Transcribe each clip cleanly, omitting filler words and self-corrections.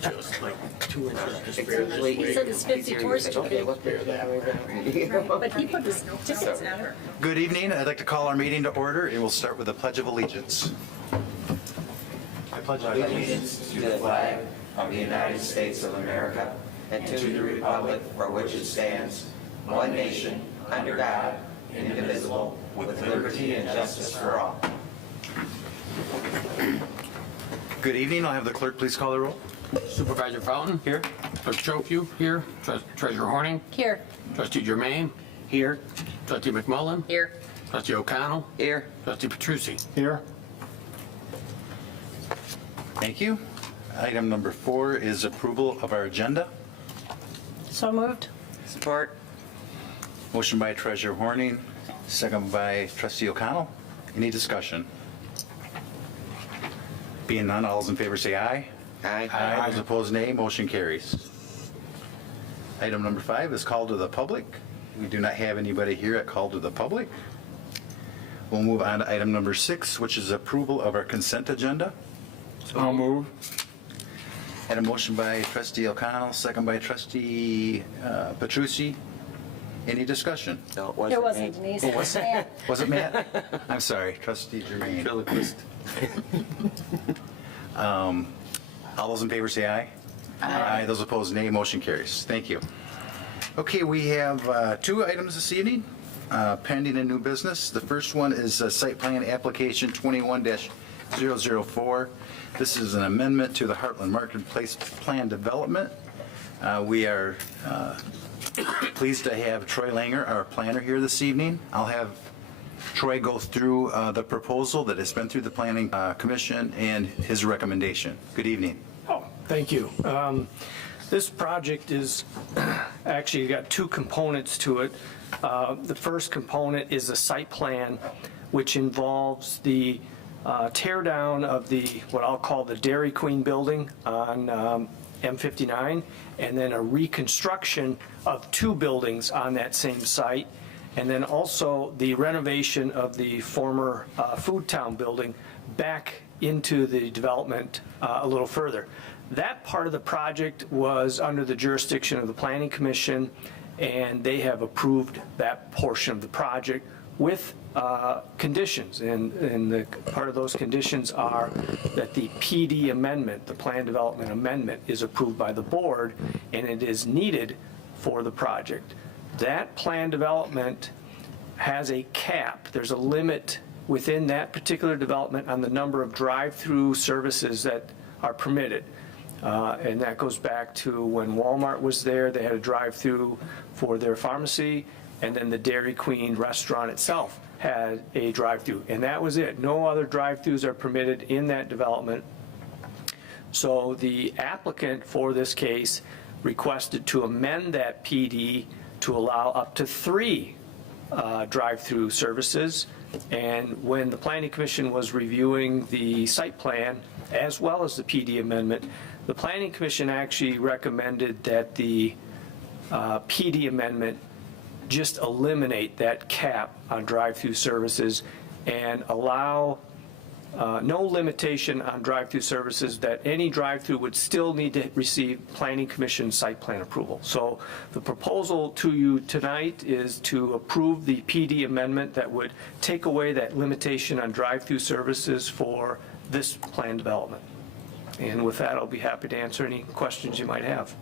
just like 2 inches, just It's barely. usually He said it's 50 tours too big. Look there, that way, that way. But he put his tickets down. Good evening. I'd like to call our meeting to order. It will start with the Pledge of Allegiance. I pledge Allegiance to the flag of the United States of America and to the republic for which it stands, one nation, under God, indivisible, with liberty and justice for all. Good evening. I'll have the clerk please call the roll. Supervisor Fountain? Here. Trustee Chokyu? Here. Treasurer Horning? Here. Trustee Germain? Here. Trustee McMullen? Here. Trustee O'Connell? Here. Trustee Petrucci? Here. Thank you. Item number 4 is approval of our agenda. So moved. Support. Motion by Treasurer Horning, second by Trustee O'Connell. Any discussion? Being none, all those in favor say aye. Aye. Those opposed, nay. Motion carries. Item number 5 is call to the public. We do not have anybody here at call to the public. We'll move on to item number 6, which is approval of our consent agenda. I'll move. Had a motion by Trustee O'Connell, second by Trustee Petrucci. Any discussion? No, It wasn't me. Denise. It was Matt. Was it Matt? I'm sorry, Trustee Germain. All those in favor say aye. Aye. Those opposed, nay. Motion carries. Thank you. Okay, we have 2 items this evening, pending in new business. The first one is site plan application 21-004. This is an amendment to the Heartland Marketplace Plan Development. We are pleased to have Troy Langer, our planner, here this evening. I'll have Troy go through the proposal that has been through the Planning Commission and his recommendation. Good evening. Oh, thank you. This project is actually got 2 components to it. The first component is a site plan, which involves the tear down of what I'll call the Dairy Queen building on M59, and then a reconstruction of 2 buildings on that same site, and then also the renovation of the former Food Town building back into the development a little further. That part of the project was under the jurisdiction of the Planning Commission, and they have approved that portion of the project with conditions, and the part of those conditions are that the PD amendment, the Plan Development Amendment, is approved by the board, and it is needed for the project. That plan development has a cap. There's a limit within that particular development on the number of drive-through services that are permitted. And that goes back to when Walmart was there. They had a drive-through for their pharmacy, and then the Dairy Queen restaurant itself had a drive-through, and that was it. No other drive-throughs are permitted in that development. So the applicant for this case requested to amend that PD to allow up to 3 drive-through services. And when the Planning Commission was reviewing the site plan as well as the PD amendment, the Planning Commission actually recommended that the PD amendment just eliminate that cap on drive-through services and allow no limitation on drive-through services, that any drive-through would still need to receive Planning Commission site plan approval. So the proposal to you tonight is to approve the PD amendment that would take away that limitation on drive-through services for this plan development. And with that, I'll be happy to answer any questions you might have.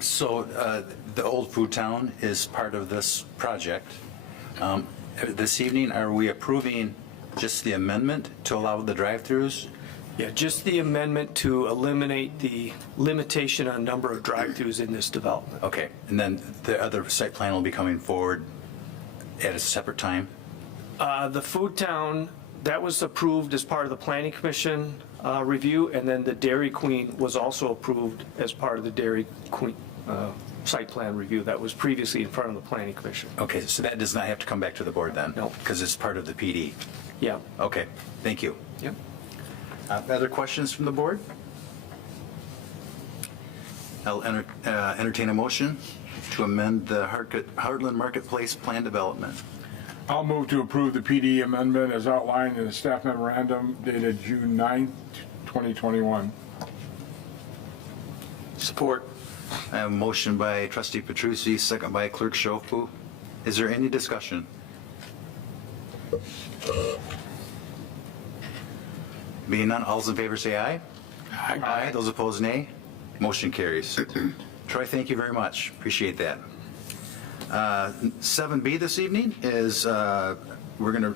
So the old Food Town is part of this project. This evening, are we approving just the amendment to allow the drive-throughs? Yeah, just the amendment to eliminate the limitation on number of drive-throughs in this development. Okay, and then the other site plan will be coming forward at a separate time? The Food Town, that was approved as part of the Planning Commission review, and then the Dairy Queen was also approved as part of the Dairy Queen site plan review that was previously in front of the Planning Commission. Okay, so that does not have to come back to the board then? No. Because it's part of the PD? Yeah. Okay, thank you. Yep. Other questions from the board? I'll entertain a motion to amend the Heartland Marketplace Plan Development. I'll move to approve the PD amendment as outlined in the staff memorandum dated June 9th, 2021. Support. I have a motion by trustee Petrucci, second by clerk Schofu. Is there any discussion? Being none, all's in favor say aye. Aye. Those opposed, nay. Motion carries. Troy, thank you very much. Appreciate that. 7B this evening is we're going to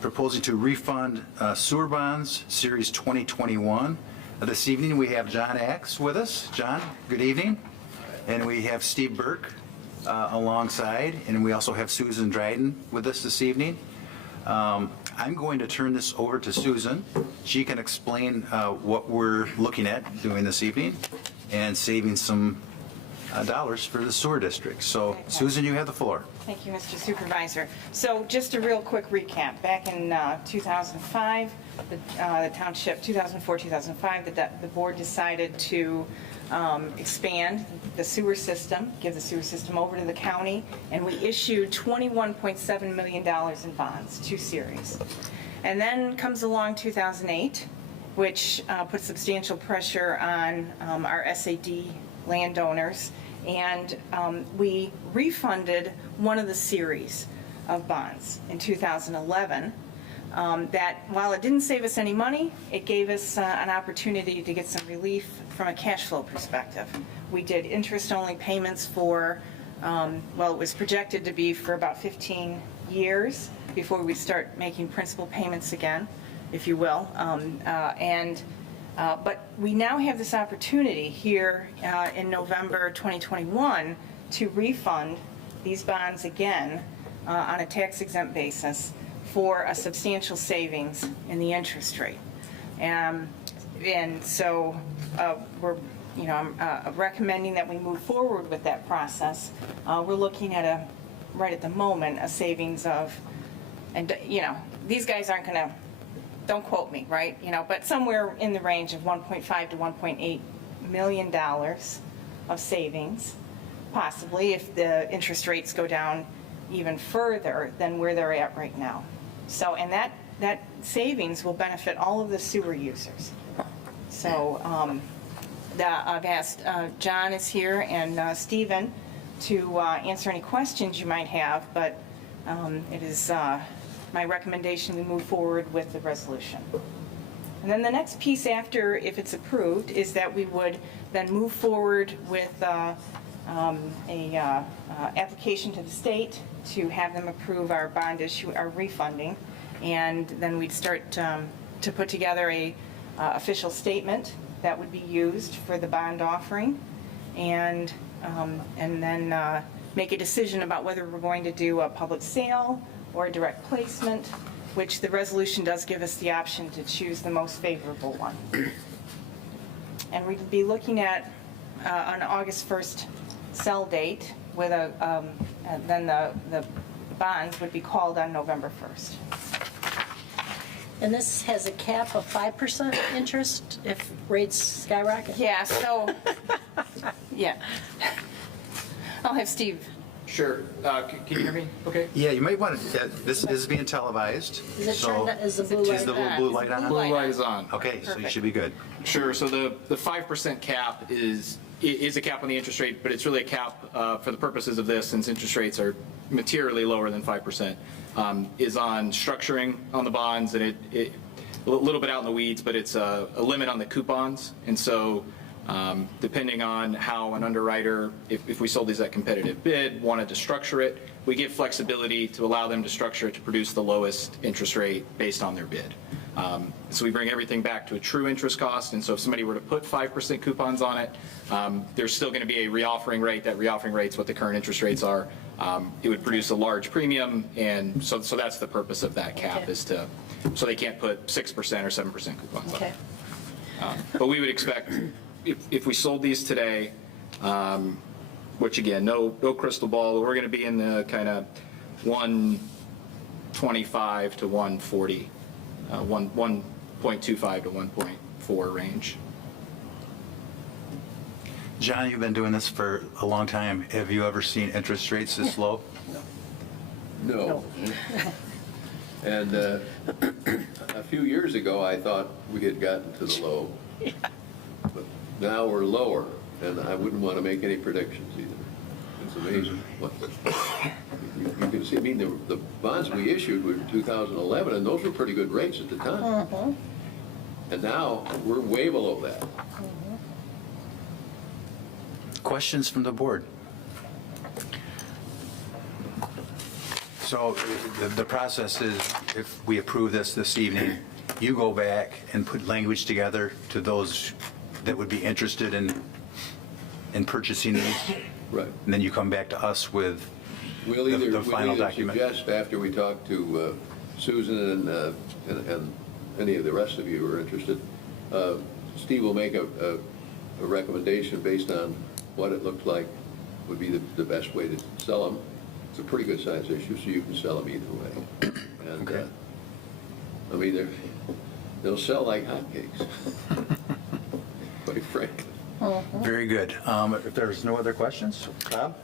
proposing to refund sewer bonds, Series 2021. This evening we have John Axe with us. John, good evening. And we have Steve Burke alongside, and we also have Susan Dryden with us this evening. I'm going to turn this over to Susan. She can explain what we're looking at doing this evening and saving some dollars for the sewer district. So Susan, you have the floor. Thank you, Mr. Supervisor. So just a real quick recap. Back in 2005, the township, 2004, 2005, the board decided to expand the sewer system, give the sewer system over to the county, and we issued $21.7 million in bonds, 2 series. And then comes along 2008, which put substantial pressure on our SAD landowners, and we refunded one of the series of bonds in 2011. That, while it didn't save us any money, it gave us an opportunity to get some relief from a cash flow perspective. We did interest-only payments for, well, it was projected to be for about 15 years before we start making principal payments again, if you will. But we now have this opportunity here in November 2021 to refund these bonds again on a tax-exempt basis for a substantial savings in the interest rate. And so we're, I'm recommending that we move forward with that process. We're looking at right at the moment, a savings of, and these guys aren't going to, don't quote me, right? But somewhere in the range of $1.5 to $1.8 million of savings, possibly if the interest rates go down even further than where they're at right now. So, and that savings will benefit all of the sewer users. So I've asked, John is here and Stephen to answer any questions you might have, but it is my recommendation we move forward with the resolution. And then the next piece after, if it's approved, is that we would then move forward with application to the state to have them approve our bond issue, our refunding, and then we'd start to put together a official statement that would be used for the bond offering, and then make a decision about whether we're going to do a public sale or a direct placement, which the resolution does give us the option to choose the most favorable one. And we'd be looking at an August 1st sell date with then the bonds would be called on November 1st. And this has a cap of 5% interest if rates skyrocket? Yeah, so, yeah. I'll have Steve. Sure. Can you hear me? Okay. Yeah, you might want to, this is being televised. Is it so turned on, is the blue light Is the on? blue light on? Blue light is on. Okay, so you Perfect. should be good. Sure. So the 5% cap is a cap on the interest rate, but it's really a cap for the purposes of this, since interest rates are materially lower than 5%, is on structuring on the bonds, and it a little bit out in the weeds, but it's a limit on the coupons. And so depending on how an underwriter, if we sold these at competitive bid, wanted to structure it, we give flexibility to allow them to structure it to produce the lowest interest rate based on their bid. So we bring everything back to a true interest cost, and so if somebody were to put 5% coupons on it, there's still going to be a reoffering rate. That reoffering rate's what the current interest rates are. It would produce a large premium, and so that's the purpose of that cap, Okay. is to, so they can't put 6% or 7% coupons on Okay. it. But we would expect, if we sold these today, which again, no crystal ball, we're going to be in the kind of 125 to 140, 1.25 to 1.4 range. John, you've been doing this for a long time. Have you ever seen interest rates this low? No. And a few years ago, I thought we had gotten to the low. But now we're lower, and I wouldn't want to make any predictions either. It's amazing. You can see, I mean, the bonds we issued were in 2011, and those were pretty good rates at the time. And now we're way below that. Questions from the board? So the process is, if we approve this evening, you go back and put language together to those that would be interested in purchasing these, Right. and then you come back to us with We'll the either final document. suggest, after we talk to Susan and any of the rest of you who are interested, Steve will make a recommendation based on what it looks like would be the best way to sell them. It's a pretty good size issue, so you can sell them either way. And, Okay. I mean, they'll sell like hotcakes, quite frankly. Very good. If there's no other questions, Bob?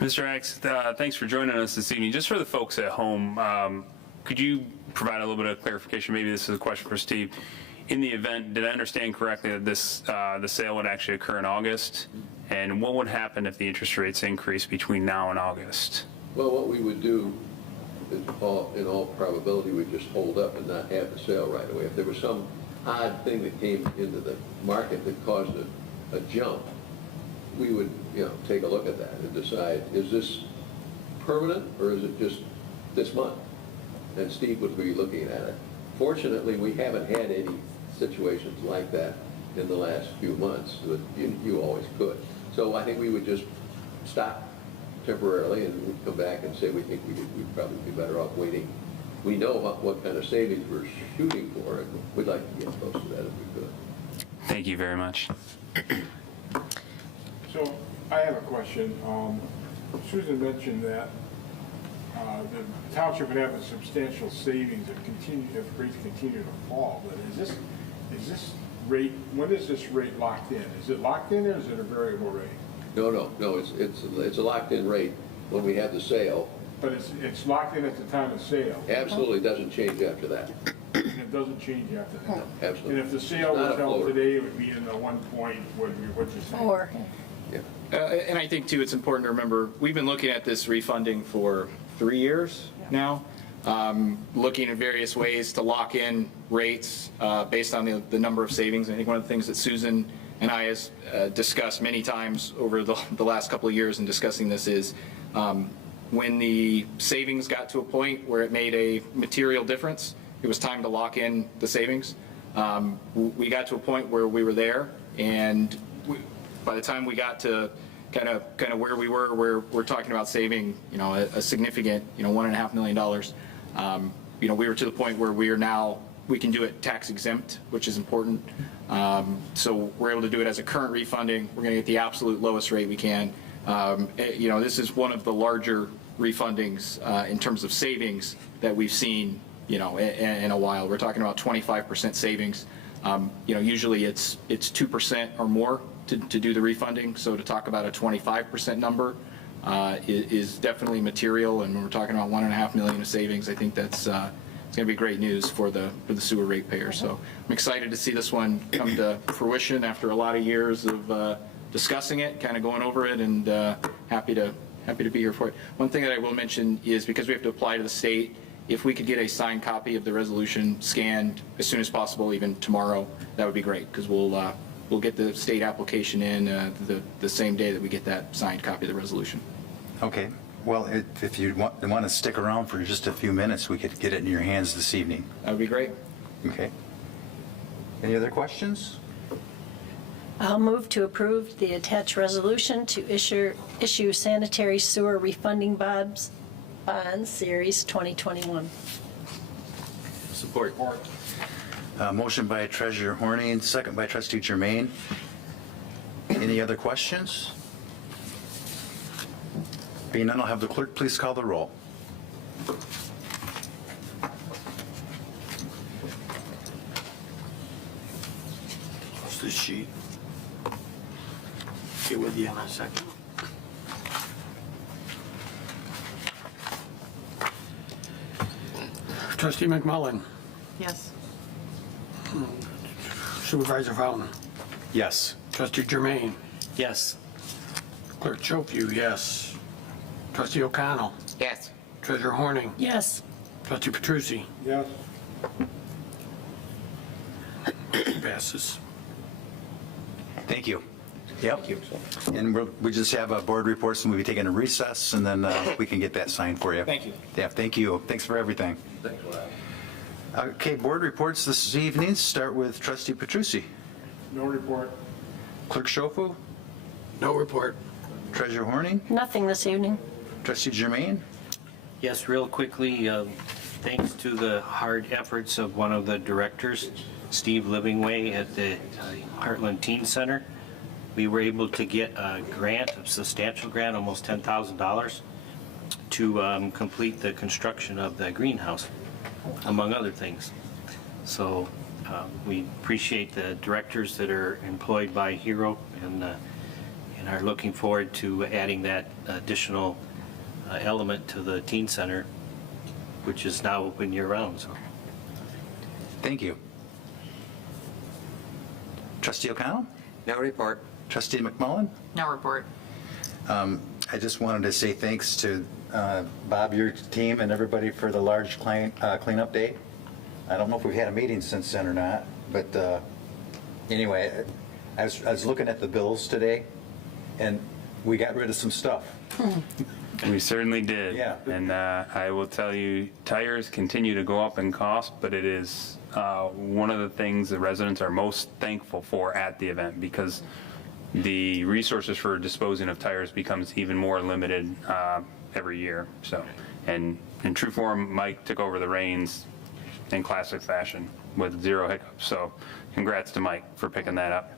Mr. X, thanks for joining us this evening. Just for the folks at home, could you provide a little bit of clarification? Maybe this is a question for Steve. In the event, did I understand correctly that the sale would actually occur in August? And what would happen if the interest rates increase between now and August? Well, what we would do, in all probability, we'd just hold up and not have the sale right away. If there was some odd thing that came into the market that caused a jump, we would, take a look at that and decide, is this permanent or is it just this month? And Steve would be looking at it. Fortunately, we haven't had any situations like that in the last few months, but you always could. So I think we would just stop temporarily and we'd come back and say we think we'd probably be better off waiting. We know what kind of savings we're shooting for, and we'd like to get close to that if we could. Thank you very much. So I have a question. Susan mentioned that the township would have a substantial savings if rates continue to fall. But is this rate, when is this rate locked in? Is it locked in or is it a variable rate? No, it's a locked-in rate when we have the sale. But it's locked in at the time of sale. Absolutely doesn't change after that. And it doesn't change after that. Absolutely. And if the sale It's not was a held floor. today, it would be in the 1 point, what you're saying? Or, Yeah. And I think, too, it's important to remember, we've been looking at this refunding for 3 years now, looking at various ways to lock in rates based on the number of savings. I think one of the things that Susan and I has discussed many times over the last couple of years in discussing this is when the savings got to a point where it made a material difference, it was time to lock in the savings. We got to a point where we were there, and by the time we got to kind of where we were, where we're talking about saving, a significant, $1.5 million. We were to the point where we can do it tax exempt, which is important. So we're able to do it as a current refunding. We're going to get the absolute lowest rate we can. This is one of the larger refundings in terms of savings that we've seen, in a while. We're talking about 25% savings. Usually it's 2% or more to do the refunding. So to talk about a 25% number is definitely material. And when we're talking about $1.5 million of savings, I think that's it's going to be great news for the sewer ratepayer. So I'm excited to see this one come to fruition after a lot of years of discussing it, kind of going over it, and happy to be here for it. One thing that I will mention is, because we have to apply to the state, if we could get a signed copy of the resolution scanned as soon as possible, even tomorrow, that would be great, because we'll get the state application in the same day that we get that signed copy of the resolution. Okay. Well, if you want to stick around for just a few minutes, we could get it in your hands this evening. That would be great. Okay. Any other questions? I'll move to approve the attached resolution to issue sanitary sewer refunding bonds, Series 2021. Support. Motion by Treasurer Horning, second by Trustee Germain. Any other questions? Being none, I'll have the clerk please call the roll. What's this sheet? Get with you in a second. Trustee McMullen. Yes. Supervisor Fountain. Yes. Trustee Germain. Yes. Clerk Chopu, yes. Trustee O'Connell. Yes. Treasurer Horning. Yes. Trustee Petrucci. Yes. Passes. Thank you. Yep. And we just have board reports, and we'll be taking a recess, and then we can get that signed for you. Thank you. Yeah, thank you. Thanks for everything. Thanks a lot. Okay, board reports this evening. Start with Trustee Petrucci. No report. Clerk Schofu, No report. Treasurer Horning, Nothing this evening. Trustee Germain. Yes, real quickly, thanks to the hard efforts of one of the directors, Steve Livingway at the Heartland Teen Center, we were able to get a grant, a substantial grant, almost $10,000, to complete the construction of the greenhouse, among other things. So we appreciate the directors that are employed by HERO and are looking forward to adding that additional element to the teen center, which is now open year-round. So. Thank you. Trustee O'Connell, No report. Trustee McMullen. No report. I just wanted to say thanks to Bob, your team, and everybody for the large cleanup day. I don't know if we've had a meeting since then or not, but anyway, I was looking at the bills today, and we got rid of some stuff. We certainly did. Yeah. And I will tell you, tires continue to go up in cost, but it is one of the things the residents are most thankful for at the event, because the resources for disposing of tires becomes even more limited every year. So, and in true form, Mike took over the reins in classic fashion with zero hiccups. So congrats to Mike for picking that up.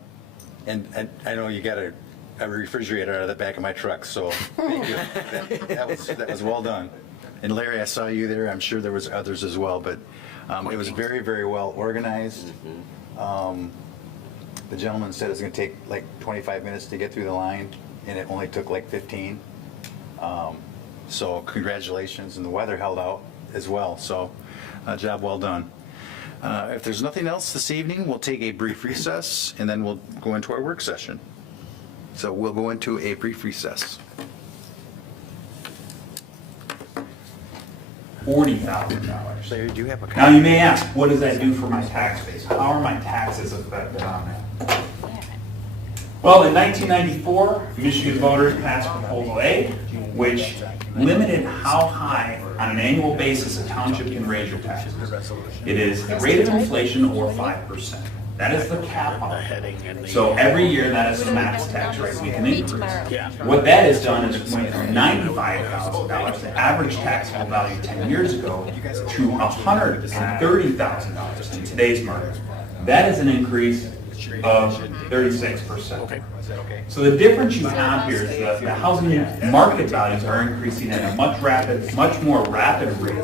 And I know you got a refrigerator out of the back of my truck, so thank you. That was well done. And Larry, I saw you there. I'm sure there was others as well, but it was very, very well organized. The gentleman said it's going to take like 25 minutes to get through the line, and it only took like 15. So congratulations, and the weather held out as well, so job well done. If there's nothing else this evening, we'll take a brief recess, and then we'll go into our work session. So we'll go into a brief recess. $40,000. Larry, do you have a Now you may ask, what does that do for my tax base? How are my taxes affected on that? Well, in 1994, Michigan voters passed Proposal A, which limited how high on an annual basis a township can raise your taxes. It is the rate of inflation or 5%. That is the cap on it. So every year, that is the max tax rate we can increase. What that has done is it went from $95,000, the average taxable value 10 years ago, to $130,000 in today's market. That is an increase of 36%. So the difference you have here is the housing market values are increasing at a much more rapid rate